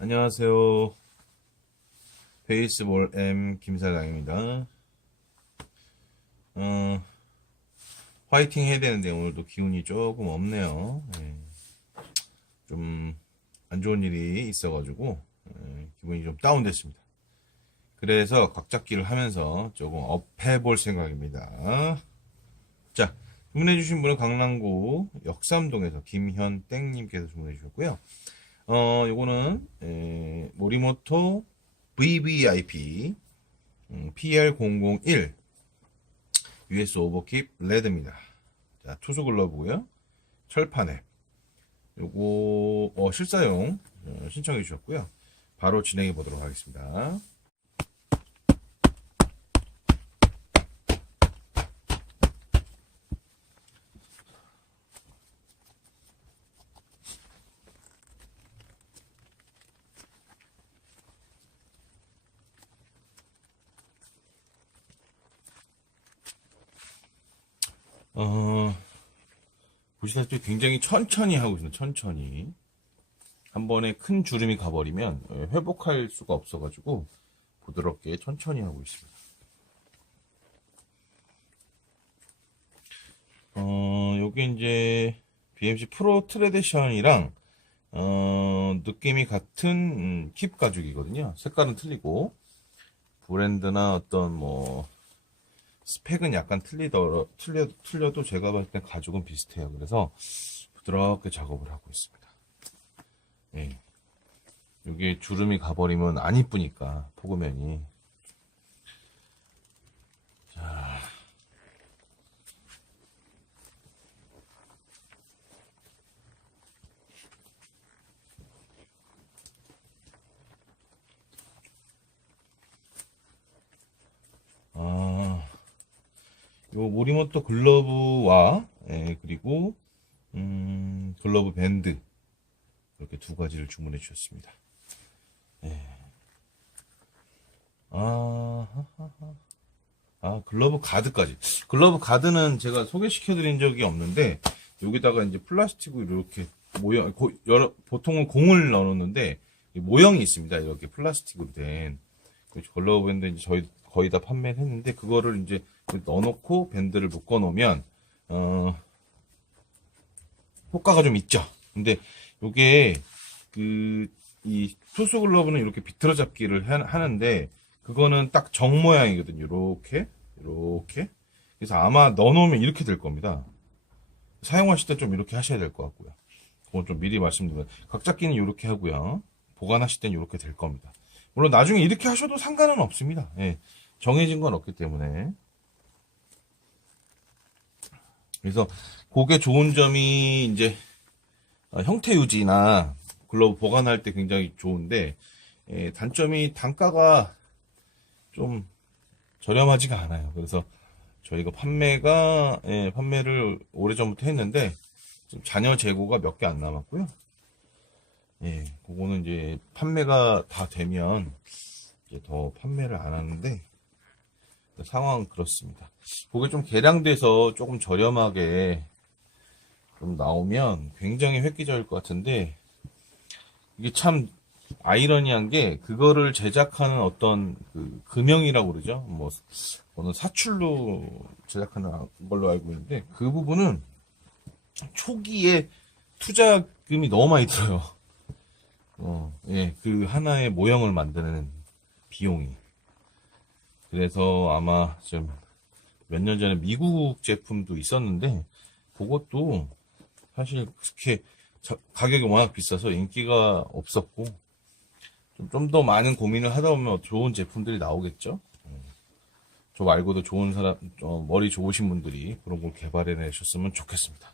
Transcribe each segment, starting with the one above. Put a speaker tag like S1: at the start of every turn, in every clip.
S1: 안녕하세요. 베이스볼 M 김사장입니다. 어, 화이팅 해야 되는데 오늘도 기운이 조금 없네요. 예. 좀안 좋은 일이 있어가지고 예, 기분이 좀 다운됐습니다. 그래서 각잡기를 하면서 조금 업해볼 생각입니다. 자, 주문해주신 분은 강남구 역삼동에서 김현땡님께서 주문해주셨고요. 어, 요거는, 에, 모리모토 VVIP, 음, PR001, US 오버킵 레드입니다. 자, 투수 글러브고요 철판에. 요거, 어, 실사용, 어, 신청해 주셨고요. 바로 진행해 보도록 하겠습니다. 어, 보시다시피 굉장히 천천히 하고 있습니다. 천천히. 한 번에 큰 주름이 가버리면 예, 회복할 수가 없어가지고 부드럽게 천천히 하고 있습니다. 어, 요게 이제 BMC 프로 트레디션이랑 어, 느낌이 같은 음, 킵 가죽이거든요. 색깔은 틀리고 브랜드나 어떤 뭐 스펙은 약간 틀리더 틀려 틀려도 제가 봤을 때 가죽은 비슷해요. 그래서 부드럽게 작업을 하고 있습니다. 예. 여기 주름이 가버리면 안 이쁘니까 포그면이. 요 모리모토 글러브와 예, 그리고 음, 글러브 밴드 이렇게 두 가지를 주문해 주셨습니다. 예. 아. 아, 글러브 가드까지. 글러브 가드는 제가 소개시켜 드린 적이 없는데 여기다가 이제 플라스틱으로 이렇게 고- 여러 보통은 공을 이 모형이 있습니다. 이렇게 플라스틱으로 된그 글러브 밴드 이제 저희 거의 다 판매를 했는데 그거를 이제 넣어놓고 밴드를 묶어 놓으면 어 효과가 좀 있죠. 근데 요게 그 이 투수 글러브는 이렇게 비틀어 잡기를 하- 하는데 그거는 딱 정 모양이거든요. 이렇게 이렇게 그래서 아마 넣어놓으면 이렇게 될 겁니다. 사용하실 때 좀 이렇게 하셔야 될 것 같고요. 그건 좀 미리 말씀드리면 각잡기는 이렇게 하고요. 보관하실 땐 이렇게 될 겁니다. 물론 나중에 이렇게 하셔도 상관은 없습니다. 예, 정해진 건 없기 때문에. 그래서 그게 좋은 점이 이제 어, 형태 유지나 글러브 보관할 때 굉장히 좋은데 예, 단점이 단가가 좀 저렴하지가 않아요. 그래서 저희가 판매가 예, 판매를 오래전부터 했는데 지금 잔여 재고가 몇 개 안 남았고요. 예, 그거는 이제 판매가 다 되면 이제 더 판매를 안 하는데 상황은 그렇습니다. 그게 좀 개량돼서 조금 저렴하게 좀 나오면 굉장히 획기적일 것 같은데 이게 참 아이러니한 게 그거를 제작하는 어떤 그 금형이라고 그러죠. 뭐 어느 사출로 제작하는 걸로 알고 있는데 그 부분은 초기에 투자금이 너무 많이 들어요. 어, 예, 그 하나의 모형을 만드는 비용이. 그래서 아마 좀 몇 년 전에 미국 제품도 있었는데 그것도 사실 그렇게 자- 가격이 워낙 비싸서 인기가 없었고 좀더 많은 고민을 하다 보면 좋은 제품들이 나오겠죠. 음. 저 말고도 좋은 사람, 어, 머리 좋으신 분들이 그런 걸 개발해 내셨으면 좋겠습니다.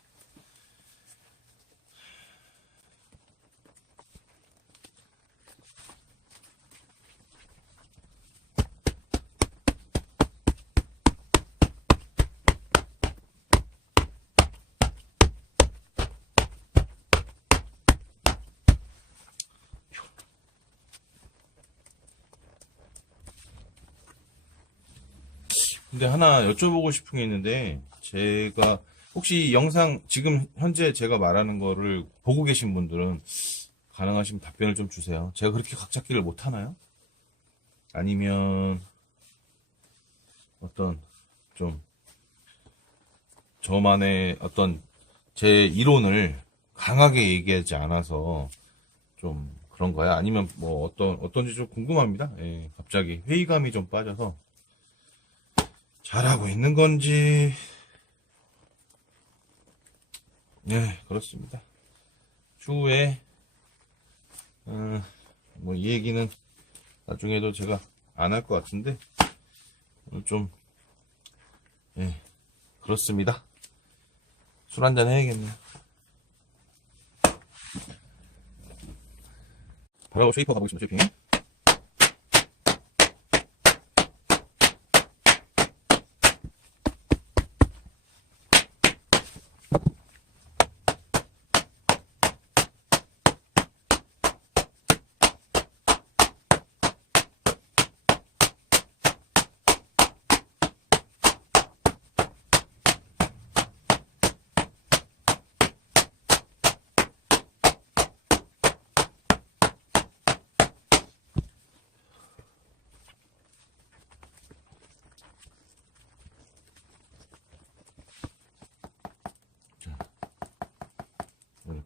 S1: 근데 하나 여쭤보고 싶은 게 있는데, 제가, 혹시 이 영상, 지금 현재 제가 말하는 거를 보고 계신 분들은 가능하시면 답변을 좀 주세요. 제가 그렇게 각 잡기를 못 하나요? 아니면 어떤 좀 저만의 어떤 제 이론을 강하게 얘기하지 않아서 좀 그런 거야? 아니면 뭐 어떤 어떤지 좀 궁금합니다. 예, 갑자기 회의감이 좀 빠져서 잘하고 있는 건지 네 그렇습니다. 추후에 어, 뭐이 얘기는 나중에도 제가 안 할 것 같은데 좀 예, 그렇습니다. 술 한잔 해야겠네요. 바로 쉐이퍼 가보겠습니다. 쉐이핑.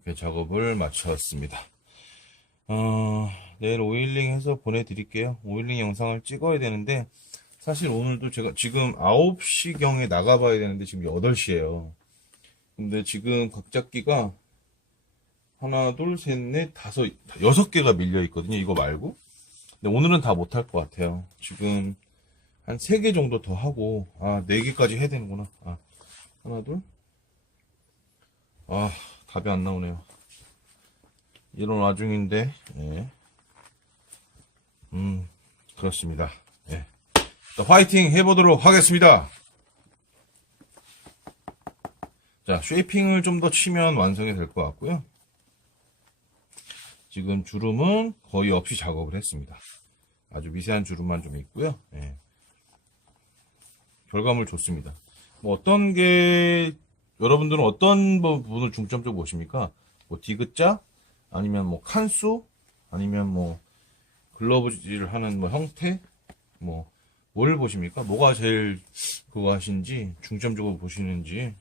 S1: 이렇게 작업을 마쳤습니다. 어, 내일 오일링 해서 보내드릴게요. 오일링 영상을 찍어야 되는데, 사실 오늘도 제가 지금 9시경에 나가봐야 되는데, 지금 8시에요. 근데 지금 각잡기가 하나, 둘, 셋, 넷, 다섯, 여섯 개가 밀려 있거든요. 이거 말고. 근데 오늘은 다 못할 것 같아요. 지금 한 세 개 정도 더 하고, 아, 네 개까지 해야 되는구나. 아, 하나, 둘. 아, 답이 안 나오네요. 이런 와중인데, 예. 음, 그렇습니다. 예. 자, 화이팅 해보도록 하겠습니다. 자, 쉐이핑을 좀 더 치면 완성이 될 것 같고요. 지금 주름은 거의 없이 작업을 했습니다. 아주 미세한 주름만 좀 있고요. 예. 결과물 좋습니다. 뭐 어떤 게 여러분들은 어떤 부- 부분을 중점적으로 보십니까? 뭐 디귿자 아니면 뭐 칸수 아니면 뭐 글러브질을 하는 뭐 형태 뭐 뭘 보십니까? 뭐가 제일 그거 하신지 중점적으로 보시는지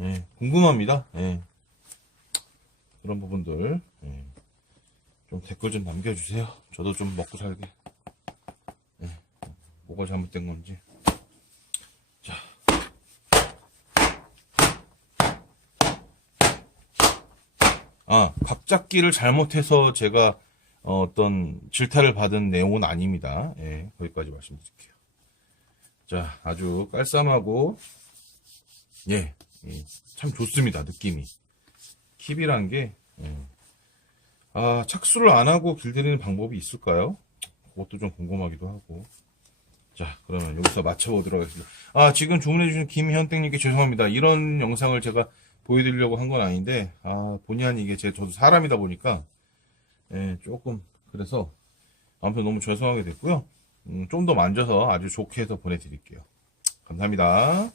S1: 예, 궁금합니다. 예. 그런 부분들 예. 좀 댓글 좀 남겨주세요. 저도 좀 먹고 살게. 예. 뭐가 잘못된 건지. 아, 각 잡기를 잘못해서 제가 어, 떤 질타를 받은 내용은 아닙니다. 예, 거기까지 말씀드릴게요. 자, 아주 깔쌈하고 예, 예, 참 좋습니다. 느낌이. 킵이란 게 예. 아, 착수를 안 하고 길들이는 방법이 있을까요? 그것도 좀 궁금하기도 하고. 자, 그러면 여기서 맞춰보도록 하겠습니다. 아, 지금 주문해주신 김현땡님께 죄송합니다. 이런 영상을 제가 보여드리려고 한 건 아닌데, 아, 본의 아니게 제, 저도 사람이다 보니까, 예, 조금, 그래서, 아무튼 너무 죄송하게 됐고요. 음, 좀 더 만져서 아주 좋게 해서 보내드릴게요. 감사합니다.